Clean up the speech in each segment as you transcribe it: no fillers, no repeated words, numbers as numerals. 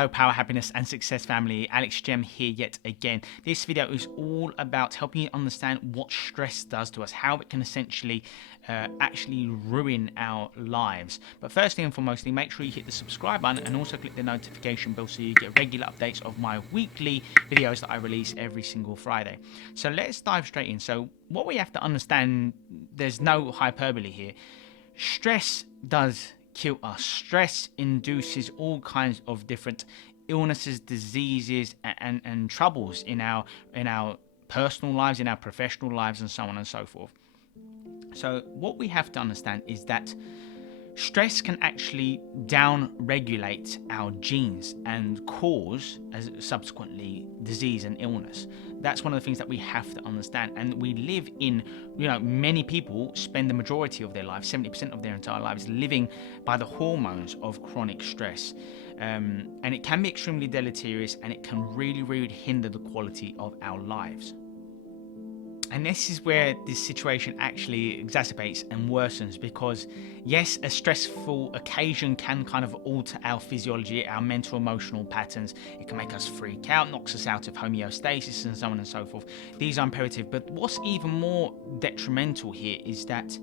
Hello Power, Happiness and Success family, Alex Gem here yet again. This video is all about helping you understand what stress does to us, how it can essentially actually ruin our lives. But firstly and foremostly, make sure you hit the subscribe button and also click the notification bell so you get regular updates of my weekly videos that I release every single Friday. So let's dive straight in. So what we have to understand, there's no hyperbole here. Stress does kill us. Stress induces all kinds of different illnesses, diseases, and troubles in our personal lives, in our professional lives, and so on and so forth. So what we have to understand is that stress can actually down-regulate our genes and cause, as subsequently, disease and illness. That's one of the things that we have to understand. And we live in, many people spend the majority of their lives, 70% of their entire lives, living by the hormones of chronic stress. And it can be extremely deleterious, and it can really, really hinder the quality of our lives. And this is where this situation actually exacerbates and worsens, because yes, a stressful occasion can kind of alter our physiology, our mental, emotional patterns. It can make us freak out, knocks us out of homeostasis, and so on and so forth. These are imperative. But what's even more detrimental here is that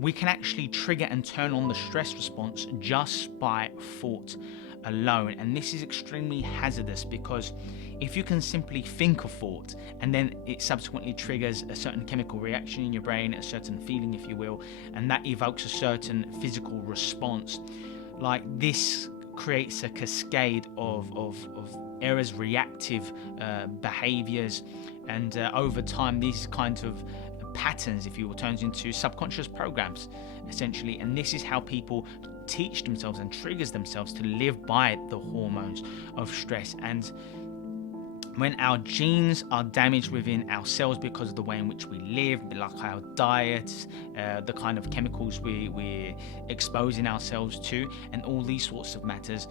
we can actually trigger and turn on the stress response just by thought alone. And this is extremely hazardous, because if you can simply think a thought and then it subsequently triggers a certain chemical reaction in your brain, a certain feeling, if you will, and that evokes a certain physical response, like this creates a cascade of errors, reactive behaviors, and over time these kinds of patterns, if you will, turns into subconscious programs essentially. And this is how people teach themselves and triggers themselves to live by the hormones of stress. And when our genes are damaged within our cells because of the way in which we live, like our diets, the kind of chemicals we're exposing ourselves to, and all these sorts of matters,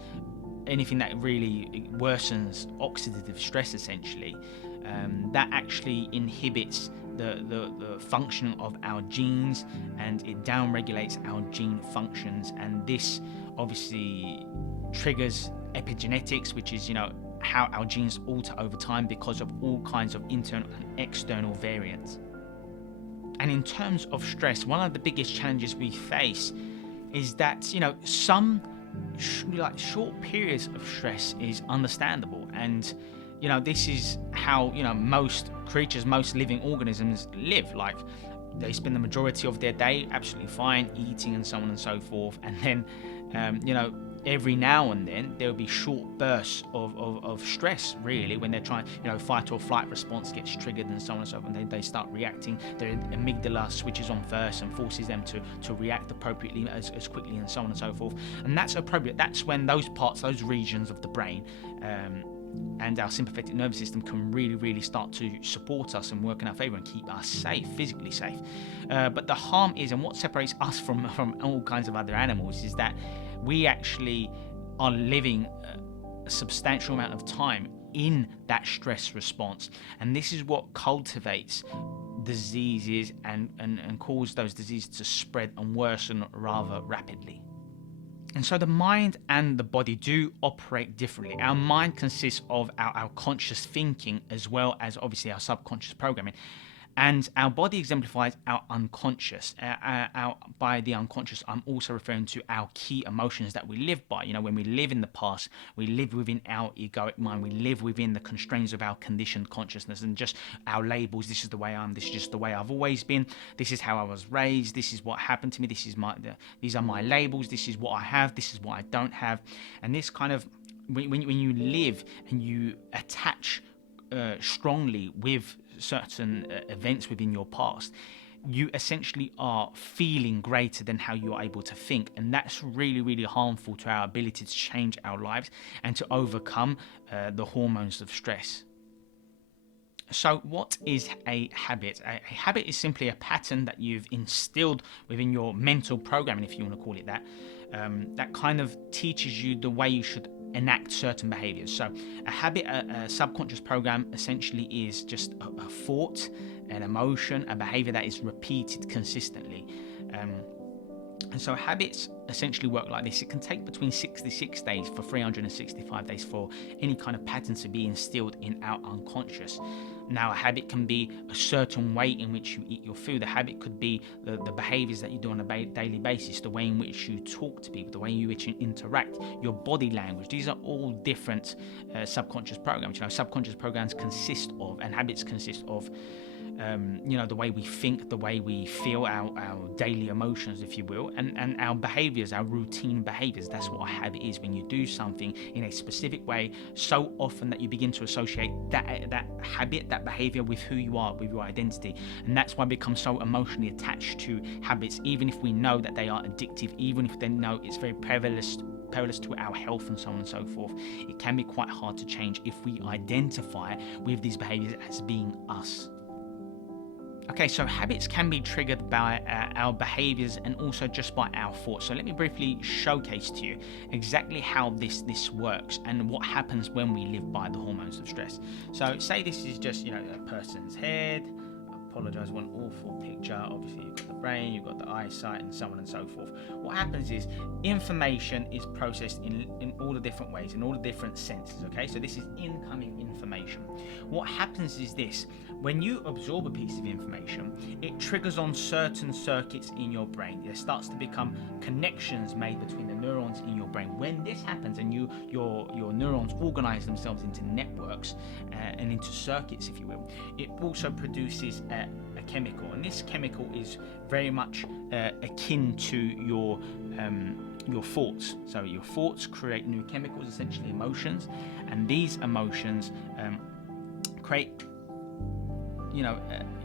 anything that really worsens oxidative stress essentially, that actually inhibits the functioning of our genes, and it downregulates our gene functions. And this obviously triggers epigenetics, which is how our genes alter over time because of all kinds of internal and external variants. And in terms of stress, one of the biggest challenges we face is that some short periods of stress is understandable, and this is how most creatures, most living organisms live. Like, they spend the majority of their day absolutely fine, eating and so on and so forth, and then every now and then there will be short bursts of stress, really, when they're trying, fight or flight response gets triggered and so on and so forth, and they start reacting. Their amygdala switches on first and forces them to react appropriately as quickly and so on and so forth. And that's appropriate. That's when those parts, those regions of the brain and our sympathetic nervous system can really, really start to support us and work in our favor and keep us safe, physically safe. But the harm is, and what separates us from all kinds of other animals, is that we actually are living a substantial amount of time in that stress response. And this is what cultivates diseases and cause those diseases to spread and worsen rather rapidly. And so the mind and the body do operate differently. Our mind consists of our conscious thinking, as well as obviously our subconscious programming. And our body exemplifies our unconscious. By the unconscious, I'm also referring to our key emotions that we live by. When we live in the past, we live within our egoic mind. We live within the constraints of our conditioned consciousness and just our labels. This is the way I am. This is just the way I've always been. This is how I was raised. This is what happened to me. These are my labels. This is what I have. This is what I don't have. And this kind of, when you live and you attach strongly with certain events within your past, you essentially are feeling greater than how you're able to think, and that's really, really harmful to our ability to change our lives and to overcome the hormones of stress. So what is a habit? A habit is simply a pattern that you've instilled within your mental programming, if you want to call it that, that kind of teaches you the way you should enact certain behaviors. So a habit, a subconscious program, essentially is just a thought, an emotion, a behavior that is repeated consistently. And so habits essentially work like this. It can take between 66 days for 365 days for any kind of pattern to be instilled in our unconscious. Now, a habit can be a certain way in which you eat your food. A habit could be the behaviors that you do on a daily basis, the way in which you talk to people, the way in which you interact, your body language. These are all different subconscious programs. Subconscious programs consist of, and habits consist of, the way we think, the way we feel, our daily emotions, if you will, and our behaviors, our routine behaviors. That's what a habit is. When you do something in a specific way so often that you begin to associate that habit, that behavior with who you are, with your identity. And that's why we become so emotionally attached to habits, even if we know that they are addictive, even if they know it's very perilous to our health and so on and so forth. It can be quite hard to change if we identify with these behaviors as being us. Okay, so habits can be triggered by our behaviors and also just by our thoughts. So let me briefly showcase to you exactly how this works and what happens when we live by the hormones of stress. So say this is just, a person's head. I apologize, one awful picture. Obviously, you've got the brain, you've got the eyesight, and so on and so forth. What happens is information is processed in all the different ways, in all the different senses, okay? So this is incoming information. What happens is this. When you absorb a piece of information, it triggers on certain circuits in your brain. There starts to become connections made between the neurons in your brain. When this happens and your neurons organize themselves into networks and into circuits, if you will, it also produces a chemical. And this chemical is very much akin to your thoughts. So your thoughts create new chemicals, essentially emotions, and these emotions create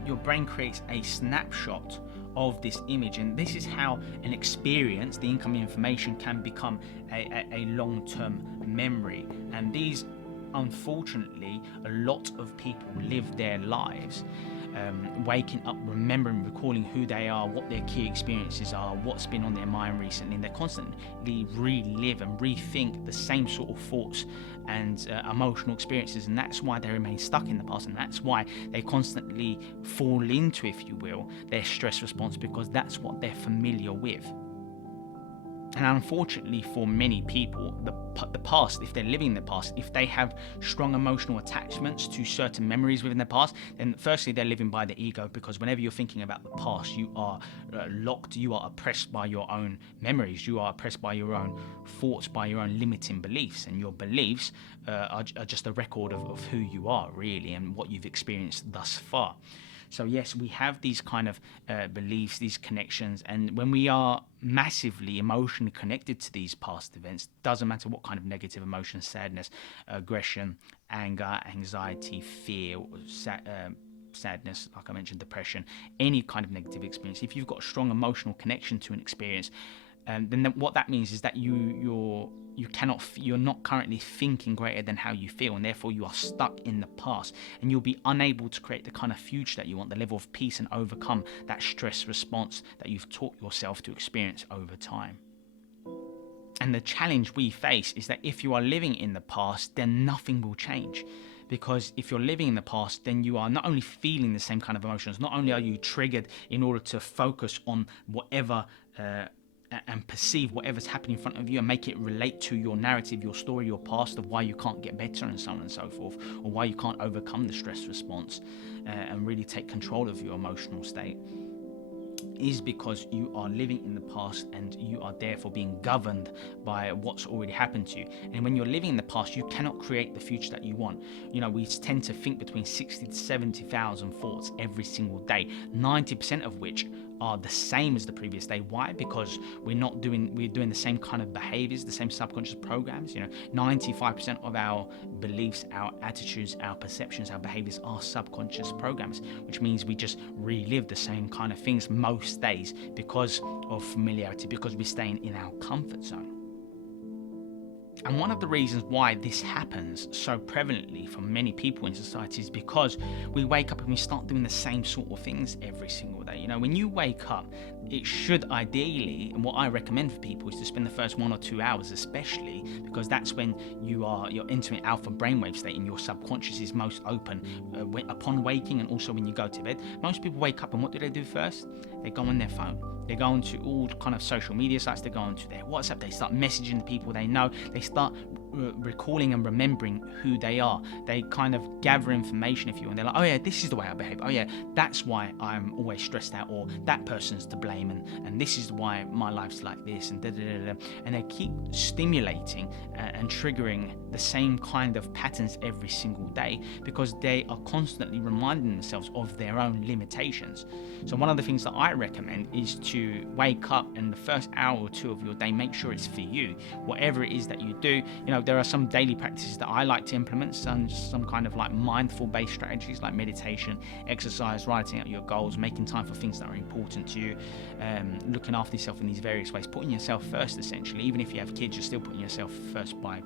your brain creates a snapshot of this image, and this is how an experience, the incoming information, can become a long-term memory. And these, unfortunately, a lot of people live their lives waking up, remembering, recalling who they are, what their key experiences are, what's been on their mind recently, and they constantly relive and rethink the same sort of thoughts and emotional experiences, and that's why they remain stuck in the past, and that's why they constantly fall into, if you will, their stress response, because that's what they're familiar with. And unfortunately for many people, the past, if they're living in the past, if they have strong emotional attachments to certain memories within the past, then firstly they're living by the ego, because whenever you're thinking about the past, you are locked, you are oppressed by your own memories, you are oppressed by your own thoughts, by your own limiting beliefs, and your beliefs are just a record of who you are, really, and what you've experienced thus far. So yes, we have these kind of beliefs, these connections, and when we are massively emotionally connected to these past events, doesn't matter what kind of negative emotions, sadness, aggression, anger, anxiety, fear, sadness, like I mentioned, depression, any kind of negative experience, if you've got a strong emotional connection to an experience, then what that means is that you're not currently thinking greater than how you feel, and therefore you are stuck in the past, and you'll be unable to create the kind of future that you want, the level of peace, and overcome that stress response that you've taught yourself to experience over time. And the challenge we face is that if you are living in the past, then nothing will change. Because if you're living in the past, then you are not only feeling the same kind of emotions, not only are you triggered in order to focus on whatever and perceive whatever's happening in front of you and make it relate to your narrative, your story, your past of why you can't get better and so on and so forth, or why you can't overcome the stress response and really take control of your emotional state, is because you are living in the past and you are therefore being governed by what's already happened to you. And when you're living in the past, you cannot create the future that you want. We tend to think between 60 to 70,000 thoughts every single day, 90% of which are the same as the previous day. Why? Because we're doing the same kind of behaviors, the same subconscious programs. 95% of our beliefs, our attitudes, our perceptions, our behaviors are subconscious programs, which means we just relive the same kind of things most days because of familiarity, because we're staying in our comfort zone. And one of the reasons why this happens so prevalently for many people in society is because we wake up and we start doing the same sort of things every single day. When you wake up, it should ideally, and what I recommend for people, is to spend the first 1 or 2 hours especially, because that's when you're entering alpha brainwave state and your subconscious is most open upon waking, and also when you go to bed. Most people wake up and what do they do first? They go on their phone. They go onto all kind of social media sites. They go onto their WhatsApp. They start messaging the people they know. They start recalling and remembering who they are. They kind of gather information, if you will, and they're like, oh yeah, this is the way I behave. Oh yeah, that's why I'm always stressed out, or that person's to blame, and this is why my life's like this, and and they keep stimulating and triggering the same kind of patterns every single day, because they are constantly reminding themselves of their own limitations. So one of the things that I recommend is to wake up, and the first hour or two of your day, make sure it's for you. Whatever it is that you do, there are some daily practices that I like to implement, some kind of like mindful based strategies like meditation, exercise, writing out your goals, making time for things that are important to you, looking after yourself in these various ways, putting yourself first essentially. Even if you have kids, you're still putting yourself first by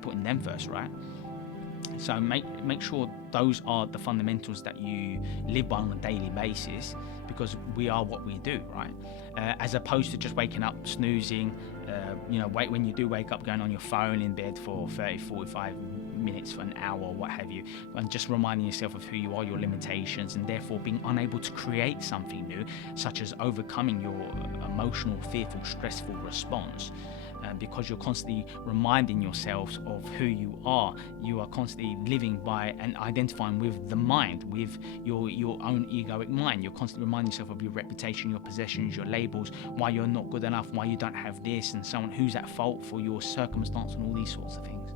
putting them first, right? So make sure those are the fundamentals that you live by on a daily basis, because we are what we do, right? As opposed to just waking up, snoozing, when you do wake up, going on your phone in bed for 30, 45 minutes, for an hour, or what have you, and just reminding yourself of who you are, your limitations, and therefore being unable to create something new, such as overcoming your emotional, fearful, stressful response. Because you're constantly reminding yourselves of who you are constantly living by and identifying with the mind, with your own egoic mind. You're constantly reminding yourself of your reputation, your possessions, your labels, why you're not good enough, why you don't have this, and so on, who's at fault for your circumstance, and all these sorts of things.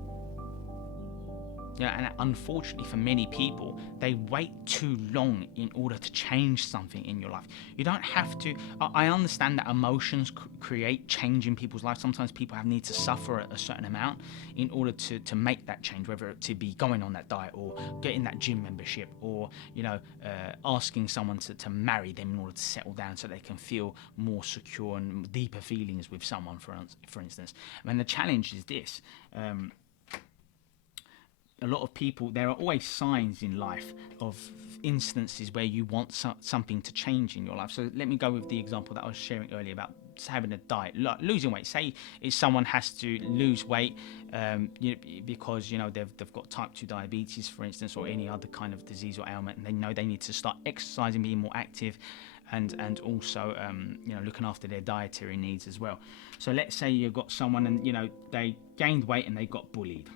And unfortunately for many people, they wait too long in order to change something in your life. You don't have to. I understand that emotions create change in people's lives. Sometimes people need to suffer a certain amount in order to make that change, whether it to be going on that diet, or getting that gym membership, or asking someone to marry them in order to settle down so they can feel more secure and deeper feelings with someone, for instance. The challenge is this. A lot of people, there are always signs in life of instances where you want something to change in your life. So let me go with the example that I was sharing earlier about having a diet, losing weight. Say if someone has to lose weight because they've got type 2 diabetes, for instance, or any other kind of disease or ailment, and they know they need to start exercising, being more active, and also looking after their dietary needs as well. So let's say you've got someone and they gained weight and they got bullied.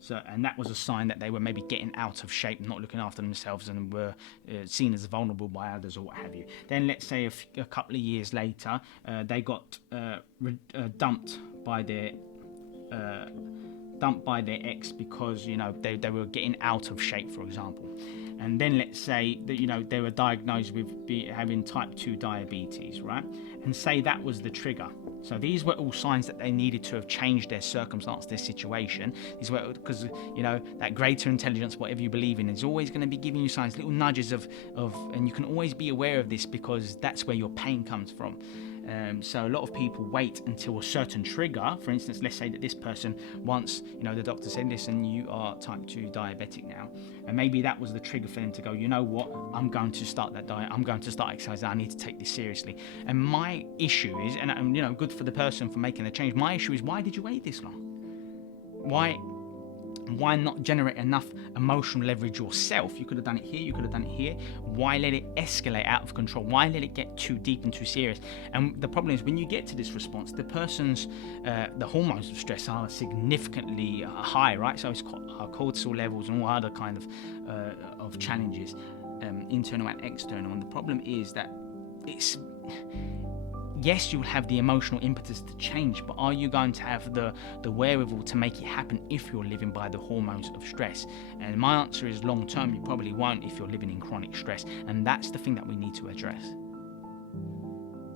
So, and that was a sign that they were maybe getting out of shape, not looking after themselves, and were seen as vulnerable by others, or what have you. Then let's say a couple of years later, they got dumped by their ex because they were getting out of shape, for example. And then let's say that they were diagnosed with having type 2 diabetes, right? And say that was the trigger. So these were all signs that they needed to have changed their circumstance, their situation. These were because that greater intelligence, whatever you believe in, is always going to be giving you signs, little nudges of, and you can always be aware of this, because that's where your pain comes from. So a lot of people wait until a certain trigger. For instance, let's say that this person once, the doctor said, listen, you are type 2 diabetic now. And maybe that was the trigger for them to go, you know what, I'm going to start that diet. I'm going to start exercising. I need to take this seriously. And my issue is, and good for the person for making the change. My issue is, why did you wait this long? Why not generate enough emotional leverage yourself? You could have done it here, you could have done it here. Why let it escalate out of control? Why let it get too deep and too serious? And the problem is, when you get to this response, the person's, the hormones of stress are significantly high, right? So it's cortisol levels and all other kind of challenges, internal and external. And the problem is that yes, you'll have the emotional impetus to change, but are you going to have the wherewithal to make it happen if you're living by the hormones of stress? And my answer is, long term, you probably won't if you're living in chronic stress. And that's the thing that we need to address.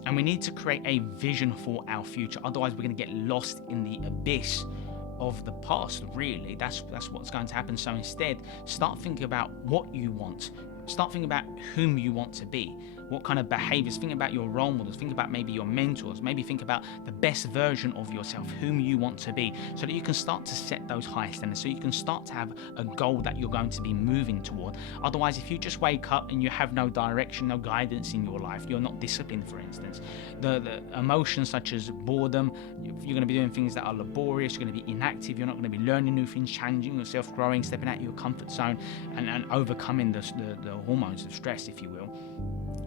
And we need to create a vision for our future. Otherwise, we're going to get lost in the abyss of the past, really. That's what's going to happen. So instead, start thinking about what you want. Start thinking about whom you want to be. what kind of behaviors. Think about your role models, think about maybe your mentors, maybe think about the best version of yourself, whom you want to be, so that you can start to set those high standards, so you can start to have a goal that you're going to be moving toward. Otherwise, if you just wake up and you have no direction, no guidance in your life, you're not disciplined, for instance. The emotions such as boredom, you're going to be doing things that are laborious, you're going to be inactive, you're not going to be learning new things, challenging yourself, growing, stepping out of your comfort zone, and overcoming the hormones of stress, if you will.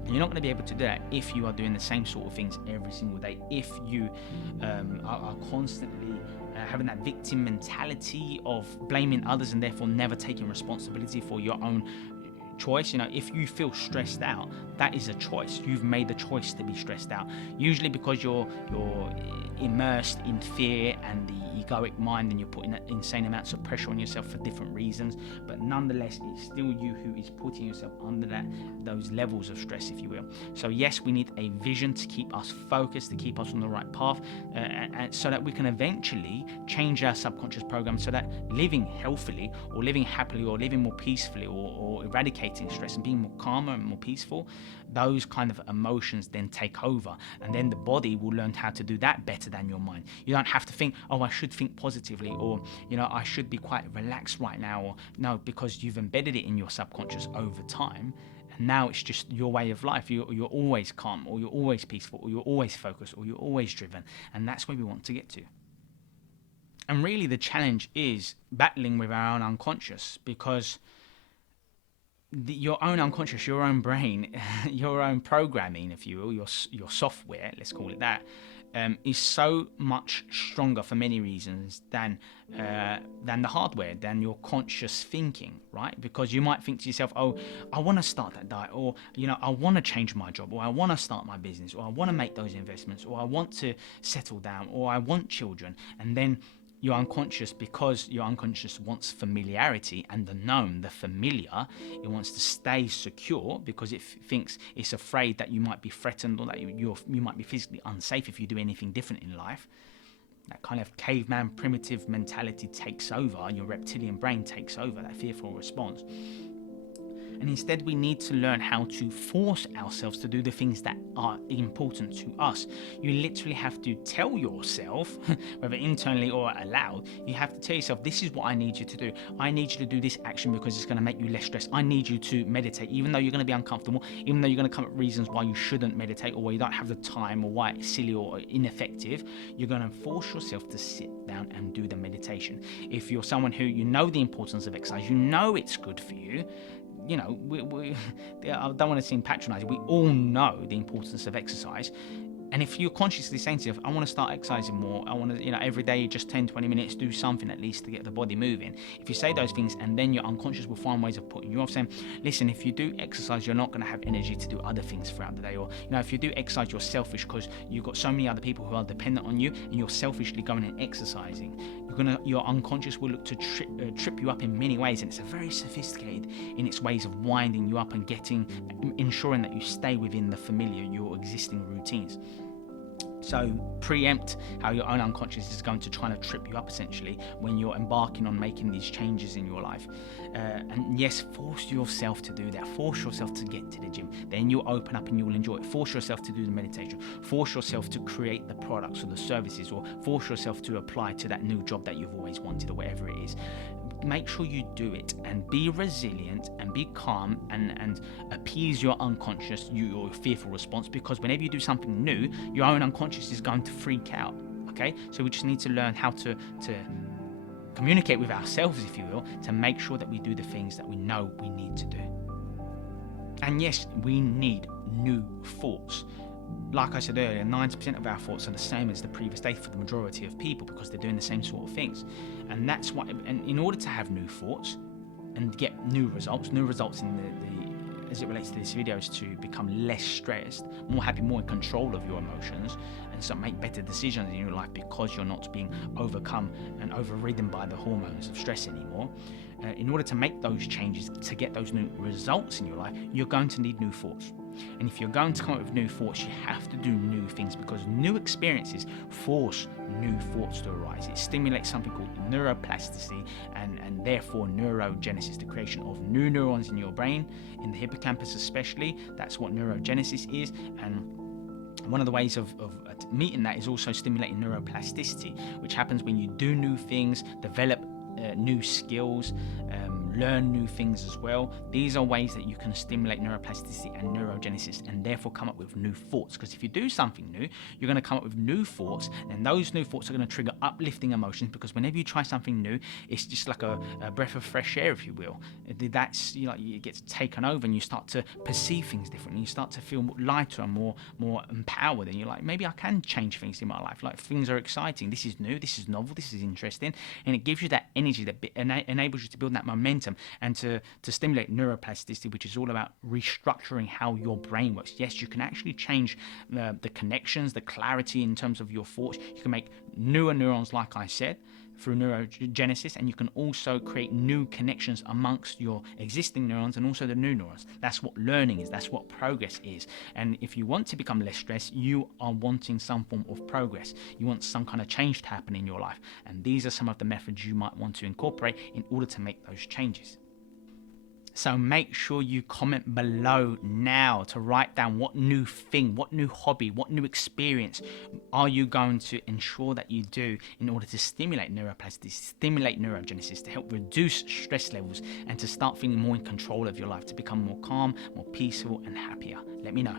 You're not going to be able to do that if you are doing the same sort of things every single day. If you are constantly having that victim mentality of blaming others and therefore never taking responsibility for your own choice. If you feel stressed out, that is a choice. You've made the choice to be stressed out, usually because you're immersed in fear and the egoic mind, and you're putting insane amounts of pressure on yourself for different reasons. But nonetheless, it's still you who is putting yourself under those levels of stress, if you will. So yes, we need a vision to keep us focused, to keep us on the right path, and so that we can eventually change our subconscious program, so that living healthily or living happily or living more peacefully or eradicating stress and being more calmer and more peaceful, those kind of emotions then take over, and then the body will learn how to do that better than your mind. You don't have to think, oh, I should think positively, or I should be quite relaxed right now, or no, because you've embedded it in your subconscious over time, and now it's just your way of life. You're always calm, or you're always peaceful, or you're always focused, or you're always driven, and that's where we want to get to. And really the challenge is battling with our own unconscious, because your own unconscious, your own brain, your own programming, if you will, your software, let's call it that, is so much stronger for many reasons than the hardware, than your conscious thinking, right? Because you might think to yourself, oh, I want to start that diet, or I want to change my job, or I want to start my business, or I want to make those investments, or I want to settle down, or I want children. And then your unconscious, because your unconscious wants familiarity and the known, the familiar, it wants to stay secure because it thinks it's afraid that you might be threatened, or that you might be physically unsafe if you do anything different in life. That kind of caveman primitive mentality takes over, and your reptilian brain takes over, that fearful response. And instead, we need to learn how to force ourselves to do the things that are important to us. You literally have to tell yourself, whether internally or aloud, you have to tell yourself, this is what I need you to do. I need you to do this action because it's going to make you less stressed. I need you to meditate, even though you're going to be uncomfortable, even though you're going to come up with reasons why you shouldn't meditate, or why you don't have the time, or why it's silly or ineffective. You're going to force yourself to sit down and do the meditation. If you're someone who the importance of exercise, it's good for you, I don't want to seem patronizing. We all know the importance of exercise. And if you're consciously saying to yourself, I want to start exercising more, I want to, every day, just 10, 20 minutes, do something at least to get the body moving. If you say those things, and then your unconscious will find ways of putting you off, saying, listen, if you do exercise, you're not going to have energy to do other things throughout the day. Or, if you do exercise, you're selfish because you've got so many other people who are dependent on you, and you're selfishly going and exercising. Your unconscious will look to trip you up in many ways, and it's a very sophisticated in its ways of winding you up and ensuring that you stay within the familiar, your existing routines. So preempt how your own unconscious is going to try to trip you up, essentially, when you're embarking on making these changes in your life. And yes, force yourself to do that. Force yourself to get to the gym. Then you'll open up and you'll enjoy it. Force yourself to do the meditation. Force yourself to create the products or the services, or force yourself to apply to that new job that you've always wanted, or whatever it is. Make sure you do it, and be resilient and be calm, and appease your unconscious, your fearful response, because whenever you do something new, your own unconscious is going to freak out. Okay, so we just need to learn how to communicate with ourselves, if you will, to make sure that we do the things that we know we need to do. And yes, we need new thoughts. Like I said earlier, 90% of our thoughts are the same as the previous day for the majority of people, because they're doing the same sort of things. And that's why, and in order to have new thoughts and get new results in the as it relates to this video, is to become less stressed, more happy, more in control of your emotions, and so make better decisions in your life, because you're not being overcome and overridden by the hormones of stress anymore. In order to make those changes, to get those new results in your life, you're going to need new thoughts. And if you're going to come up with new thoughts, you have to do new things, because new experiences force new thoughts to arise. It stimulates something called neuroplasticity and therefore neurogenesis, the creation of new neurons in your brain, in the hippocampus especially. That's what neurogenesis is. And one of the ways of meeting that is also stimulating neuroplasticity, which happens when you do new things, develop new skills, learn new things as well. These are ways that you can stimulate neuroplasticity and neurogenesis, and therefore come up with new thoughts. Because if you do something new, you're going to come up with new thoughts, and those new thoughts are going to trigger uplifting emotions, because whenever you try something new, it's just like a breath of fresh air, if you will. That's, you know, it gets taken over, and you start to perceive things differently. You start to feel lighter and more empowered, and you're like, maybe I can change things in my life. Like, things are exciting. This is new. This is novel. This is interesting, and it gives you that energy that enables you to build that momentum and to stimulate neuroplasticity, which is all about restructuring how your brain works. Yes, you can actually change the connections, the clarity in terms of your thoughts. You can make newer neurons, like I said, through neurogenesis, and you can also create new connections amongst your existing neurons and also the new neurons. That's what learning is. That's what progress is. And if you want to become less stressed, you are wanting some form of progress. You want some kind of change to happen in your life. And these are some of the methods you might want to incorporate in order to make those changes. So make sure you comment below now to write down what new thing, what new hobby, what new experience are you going to ensure that you do in order to stimulate neuroplasticity, stimulate neurogenesis, to help reduce stress levels, and to start feeling more in control of your life, to become more calm, more peaceful and happier. Let me know.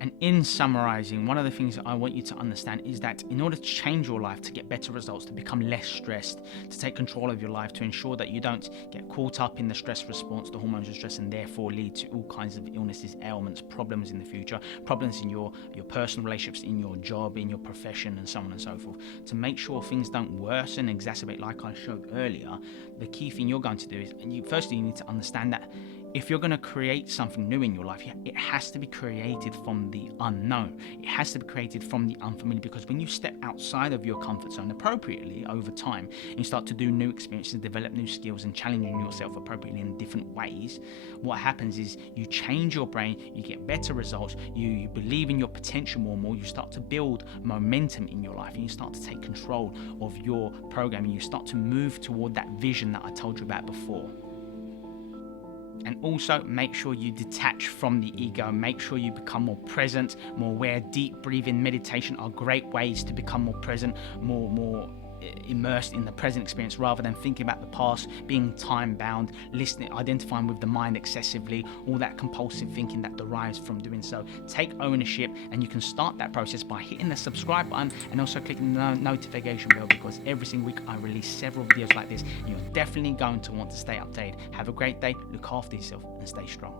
And in summarizing, one of the things that I want you to understand is that in order to change your life, to get better results, to become less stressed, to take control of your life, to ensure that you don't get caught up in the stress response, the hormones of stress, and therefore lead to all kinds of illnesses, ailments, problems in the future, problems in your personal relationships, in your job, in your profession, and so on and so forth. To make sure things don't worsen, exacerbate, like I showed earlier, the key thing you're going to do is, firstly, you need to understand that if you're going to create something new in your life, it has to be created from the unknown. It has to be created from the unfamiliar, because when you step outside of your comfort zone appropriately over time, and you start to do new experiences, develop new skills, and challenging yourself appropriately in different ways, what happens is you change your brain, you get better results, you believe in your potential more and more, you start to build momentum in your life, and you start to take control of your programming, you start to move toward that vision that I told you about before. And also make sure you detach from the ego. Make sure you become more present, more aware. Deep breathing, meditation are great ways to become more present, more immersed in the present experience, rather than thinking about the past, being time bound, listening, identifying with the mind excessively, all that compulsive thinking that derives from doing so. Take ownership, and you can start that process by hitting the subscribe button and also clicking the notification bell, because every single week I release several videos like this, and you're definitely going to want to stay updated. Have a great day, look after yourself, and stay strong.